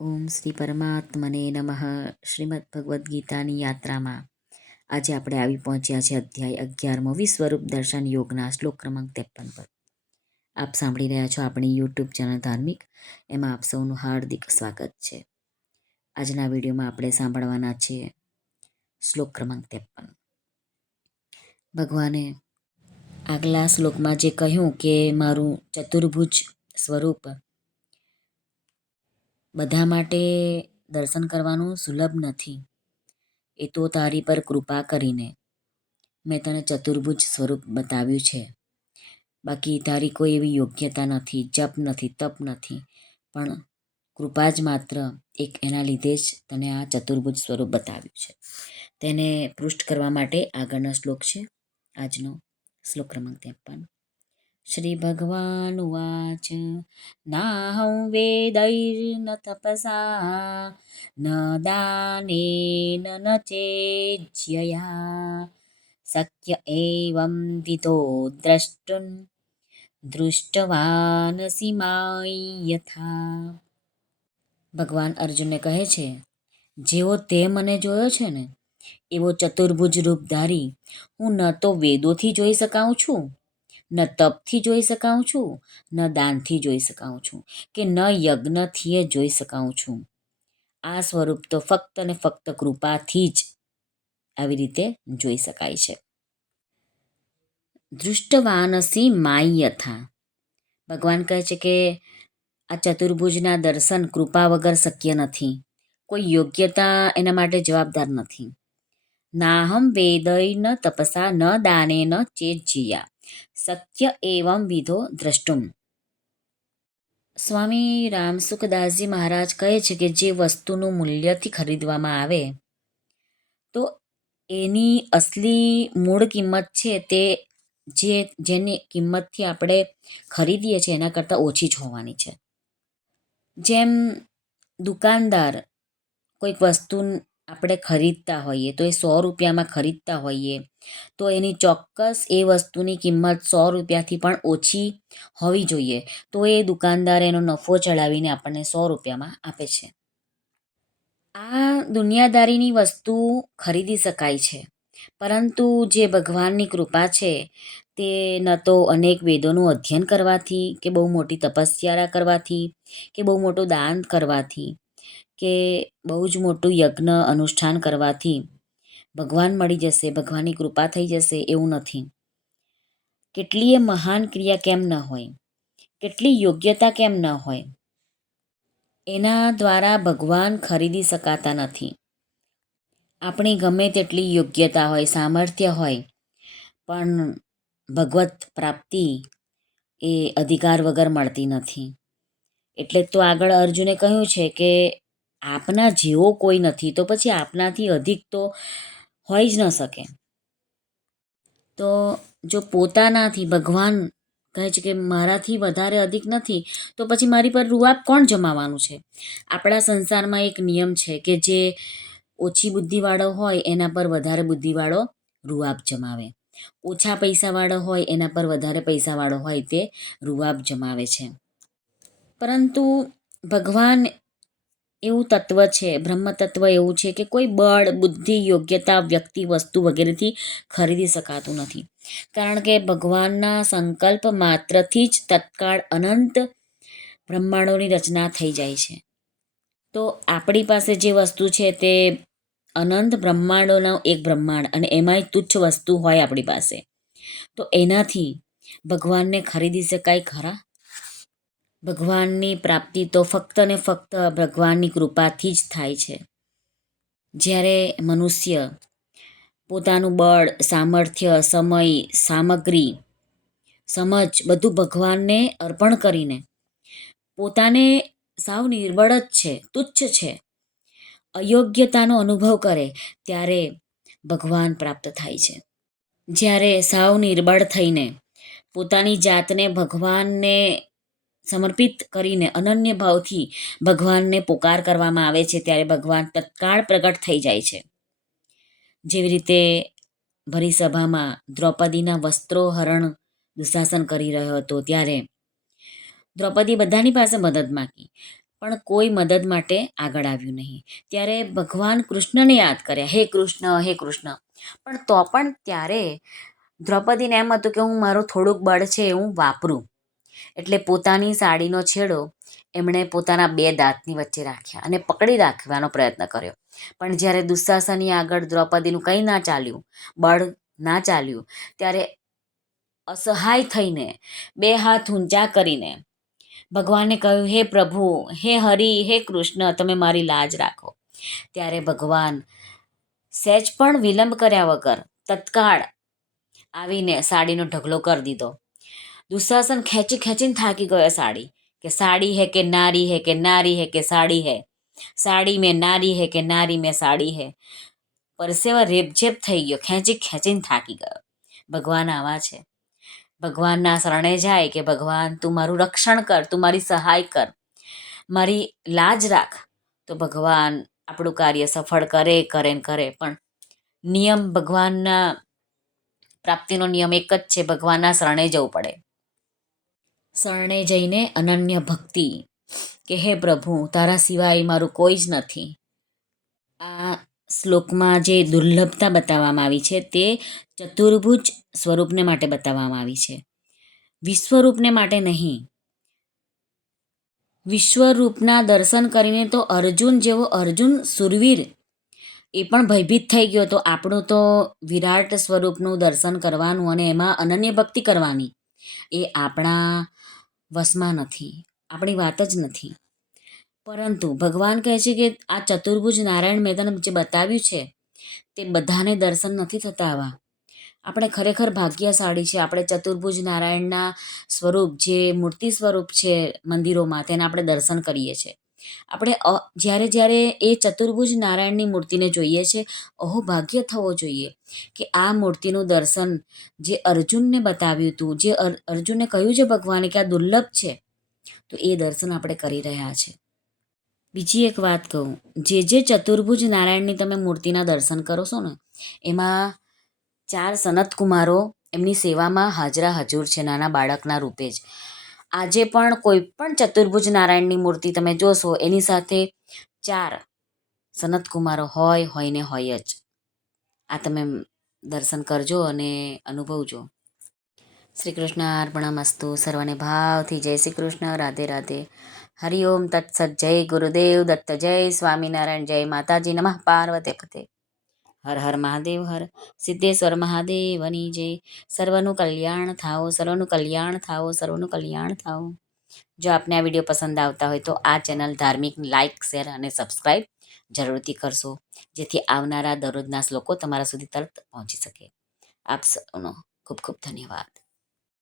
ઓમ શ્રી પરમાત્મને નમઃ. શ્રીમદ ભગવદ્ ગીતાની યાત્રામાં આજે આપણે આવી પહોંચ્યા છે અધ્યાય અગિયારમો વિશ્વરૂપ દર્શન યોગના શ્લોક ક્રમાંક ત્રેપન પર. આપ સાંભળી રહ્યા છો આપણી યુટ્યુબ ચેનલ ધાર્મિક. એમાં આપ સૌનું હાર્દિક સ્વાગત છે. આજના વિડીયોમાં આપણે સાંભળવાના છીએ શ્લોક ક્રમાંક ત્રેપન. ભગવાને આગલા શ્લોકમાં જે કહ્યું કે મારું ચતુર્ભુજ સ્વરૂપ બધા માટે દર્શન કરવાનું સુલભ નથી. એ તો તારી પર કૃપા કરીને. મેં તને ચતુર્ભુજ સ્વરૂપ બતાવ્યું છે. બાકી તારી કોઈ એવી યોગ્યતા નથી, જપ નથી, તપ નથી. પણ કૃપા જ માત્ર એક એના લીધે જ તને આ ચતુર્ભુજ સ્વરૂપ બતાવ્યું છે. તેને પૃષ્ઠ કરવા માટે આગળનો શ્લોક છે. આજનો શ્લોક ક્રમાંક ત્રેપન श्रीभगवानुवाच नाहं वेदैर्न तपसा न दानेन न चेज्यया શક્ય एवं विदो द्रष्टुन् દૃષ્ટવાનસી યથા. ભગવાન અર્જુનને કહે છે, જેવો તે મને જોયો છે ને, એવો ચતુર્ભુજ રૂપ ધારી હું ન તો વેદોથી જોઈ શકાઉં છું. ન તપથી જોઈ શકાઉં છું, ન દાનથી જોઈ શકાઉં છું કે ન યજ્ઞથી જોઈ શકાઉં છું. આ સ્વરૂપ તો ફક્ત ને ફક્ત કૃપાથી જ આવી રીતે જોઈ શકાય છે. દૃષ્ટવાનસી માયથા. ભગવાન કહે છે કે, આ ચતુર્ભુજના દર્શન કૃપા વગર શક્ય નથી. કોઈ યોગ્યતા એના માટે જવાબદાર નથી. નાહમ વેદય ન તપસા ન દાને ન ચેજ્જિયા શક્ય એવમ વિધો દ્રષ્ટુમ સ્વામી રામસુખદાસજી મહારાજ કહે છે કે જે વસ્તુનું મૂલ્યથી ખરીદવામાં આવે, તો એની અસલી મૂળ કિંમત છે તે જે જેની કિંમતથી આપણે ખરીદીએ છીએ એના કરતાં ઓછી જ હોવાની છે. જેમ દુકાનદાર કોઈક વસ્તુ આપણે ખરીદતા હોઈએ, તો એ સો રૂપિયામાં ખરીદતા હોઈએ, તો એની ચોક્કસ એ વસ્તુની કિંમત સો રૂપિયાથી પણ ઓછી હોવી જોઈએ. તો એ દુકાનદાર એનો નફો ચડાવીને આપણને સો રૂપિયામાં આપે છે. આ દુનિયાદારીની વસ્તુ ખરીદી શકાય છે, પરંતુ જે ભગવાનની કૃપા છે, તે ન તો અનેક વેદોનું અધ્યયન કરવાથી, કે બહુ મોટી તપસ્યા કરવાથી, કે બહુ મોટું દાન કરવાથી કે બહુ જ મોટું યજ્ઞ અનુષ્ઠાન કરવાથી ભગવાન મળી જશે, ભગવાનની કૃપા થઈ જશે એવું નથી. કેટલીય મહાન ક્રિયા કેમ ન હોય? કેટલી યોગ્યતા કેમ ન હોય? એના દ્વારા ભગવાન ખરીદી શકાતા નથી. આપણી ગમે તેટલી યોગ્યતા હોય, સામર્થ્ય હોય, પણ ભગવત પ્રાપ્તિ એ અધિકાર વગર મળતી નથી. એટલે તો આગળ અર્જુને કહ્યું છે કે આપના જેવો કોઈ નથી, તો પછી આપનાથી અધિક તો હોઈ જ ન શકે. તો જો પોતાનાથી ભગવાન કહે છે કે મારાથી વધારે અધિક નથી, તો પછી મારી પર રૂઆબ કોણ જમાવાનું છે? આપણા સંસારમાં એક નિયમ છે કે જે ઓછી બુદ્ધિવાળો હોય, એના પર વધારે બુદ્ધિવાળો રૂઆબ જમાવે. ઓછા પૈસાવાળો હોય, એના પર વધારે પૈસાવાળો હોય તે રૂઆબ જમાવે છે. પરંતુ ભગવાન એવું તત્વ છે બ્રહ્મ તત્વ એવું છે કે કોઈ બળ, બુદ્ધિ, યોગ્યતા, વ્યક્તિ, વસ્તુ વગેરેથી ખરીદી શકાતું નથી. કારણ કે ભગવાનના સંકલ્પ માત્રથી જ તત્કાળ અનંત બ્રહ્માંડોની રચના થઈ જાય છે. તો આપણી પાસે જે વસ્તુ છે તે અનંત બ્રહ્માંડોનો એક બ્રહ્માંડ અને એમાંય તુચ્છ વસ્તુ હોય આપણી પાસે. તો એનાથી ભગવાનને ખરીદી શકાય ખરા? ભગવાનની પ્રાપ્તિ તો ફક્ત ને ફક્ત ભગવાનની કૃપાથી જ થાય છે. જ્યારે મનુષ્ય પોતાનું બળ, સામર્થ્ય, સમય, સામગ્રી, સમજ બધું ભગવાનને અર્પણ કરીને પોતાને સાવ નિર્બળ જ છે, તુચ્છ છે, અયોગ્યતાનો અનુભવ કરે ત્યારે ભગવાન પ્રાપ્ત થાય છે. જ્યારે સાવ નિર્બળ થઈને પોતાની જાતને ભગવાનને સમર્પિત કરીને અનન્ય ભાવથી ભગવાનને પોકાર કરવામાં આવે છે, ત્યારે ભગવાન તત્કાળ પ્રગટ થઈ જાય છે. જેવી રીતે ભરી સભામાં દ્રૌપદીના વસ્ત્રો હરણ દુશાસન કરી રહ્યો હતો, ત્યારે દ્રૌપદી બધાની પાસે મદદ માગી, પણ કોઈ મદદ માટે આગળ આવ્યું નહીં. ત્યારે ભગવાન કૃષ્ણને યાદ કર્યા, હે કૃષ્ણ હે કૃષ્ણ. પણ તો પણ ત્યારે દ્રૌપદીને એમ હતું કે હું મારું થોડુંક બળ છે, હું વાપરું. એટલે પોતાની સાડીનો છેડો એમણે પોતાના બે દાંતની વચ્ચે રાખ્યા અને પકડી રાખવાનો પ્રયત્ન કર્યો. પણ જ્યારે દુશાસની આગળ દ્રૌપદીનું કંઈ ના ચાલ્યું, બળ ના ચાલ્યું, ત્યારે અસહાય થઈને બે હાથ ઊંચા કરીને ભગવાને કહ્યું, હે પ્રભુ, હે હરિ, હે કૃષ્ણ, તમે મારી લાજ રાખો. ત્યારે ભગવાન સહેજ પણ વિલંબ કર્યા વગર તત્કાળ આવીને સાડીનો ઢગલો કરી દીધો. દુશાસન ખેંચી ખેંચીને થાકી ગયો સાડી કે સાડી હે કે નારી હે કે નારી હે કે સાડી હે? સાડી મેં નારી હે કે નારી મેં સાડી હે? પરસેવા રેપઝેપ થઈ ગયો, ખેંચી ખેંચીને થાકી ગયો. ભગવાન આવા છે. ભગવાનના શરણે જાય કે ભગવાન તું મારું રક્ષણ કર, તું મારી સહાય કર, મારી લાજ રાખ, તો ભગવાન આપણું કાર્ય સફળ કરે કરે ને કરે. પણ નિયમ ભગવાનના પ્રાપ્તિનો નિયમ એક જ છે, ભગવાનના શરણે જવું પડે. શરણે જઈને અનન્ય ભક્તિ કે, હે પ્રભુ, તારા સિવાય મારું કોઈ જ નથી. આ શ્લોકમાં જે દુર્લભતા બતાવવામાં આવી છે, તે ચતુર્ભુજ સ્વરૂપને માટે બતાવવામાં આવી છે. વિશ્વરૂપને માટે નહીં. વિશ્વરૂપના દર્શન કરીને તો અર્જુન જેવો અર્જુન સુરવીર એ પણ ભયભીત થઈ ગયો. તો આપણું તો વિરાટ સ્વરૂપનું દર્શન કરવાનું અને એમાં અનન્ય ભક્તિ કરવાની એ આપણા વશમાં નથી. આપણી વાત જ નથી. પરંતુ ભગવાન કહે છે કે આ ચતુર્ભુજ નારાયણ મેદાન જે બતાવ્યું છે, તે બધાને દર્શન નથી થતા આવા. આપણે ખરેખર ભાગ્યશાળી છે. આપણે ચતુર્ભુજ નારાયણના સ્વરૂપ, જે મૂર્તિ સ્વરૂપ છે મંદિરોમાં, તેના આપણે દર્શન કરીએ છીએ. આપણે જ્યારે જ્યારે એ ચતુર્ભુજ નારાયણની મૂર્તિને જોઈએ છે, અહો ભાગ્ય થવો જોઈએ કે આ મૂર્તિનું દર્શન જે અર્જુનને બતાવ્યું હતું, જે અર અર્જુનને કહ્યું છે ભગવાને કે આ દુર્લભ છે, તો એ દર્શન આપણે કરી રહ્યા છે. બીજી એક વાત કહું, જે જે ચતુર્ભુજ નારાયણની તમે મૂર્તિના દર્શન કરો છો ને, એમાં ચાર સનત કુમારો એમની સેવામાં હાજરા હજુર છે, નાના બાળકના રૂપે જ. આજે પણ કોઈ પણ ચતુર્ભુજ નારાયણની મૂર્તિ તમે જોશો, એની સાથે ચાર સનતકુમારો હોય હોય ને હોય જ. આ તમે દર્શન કરજો અને અનુભવજો. શ્રી કૃષ્ણ અર્પણમસ્તુ સર્વને ભાવથી જય શ્રી કૃષ્ણ રાધે. રાધે હરિઓમ તત્સત જય ગુરુદેવ દત્ત જય સ્વામિનારાયણ જય માતાજી નમઃ. પાર્વતે પતે. હર હર મહાદેવ હર. સિદ્ધેશ્વર મહાદેવની જય. સર્વનું કલ્યાણ થાઓ, સર્વનું કલ્યાણ થાઓ, સર્વનું કલ્યાણ થાઓ. જો આપને આ વીડિયો પસંદ આવતા હોય તો આ ચેનલ ધાર્મિક લાઇક શેર અને સબસ્ક્રાઈબ જરૂરથી કરશો, જેથી આવનારા દરરોજના શ્લોકો તમારા સુધી તરત પહોંચી શકે. આપ સૌનો ખૂબ ખૂબ ધન્યવાદ.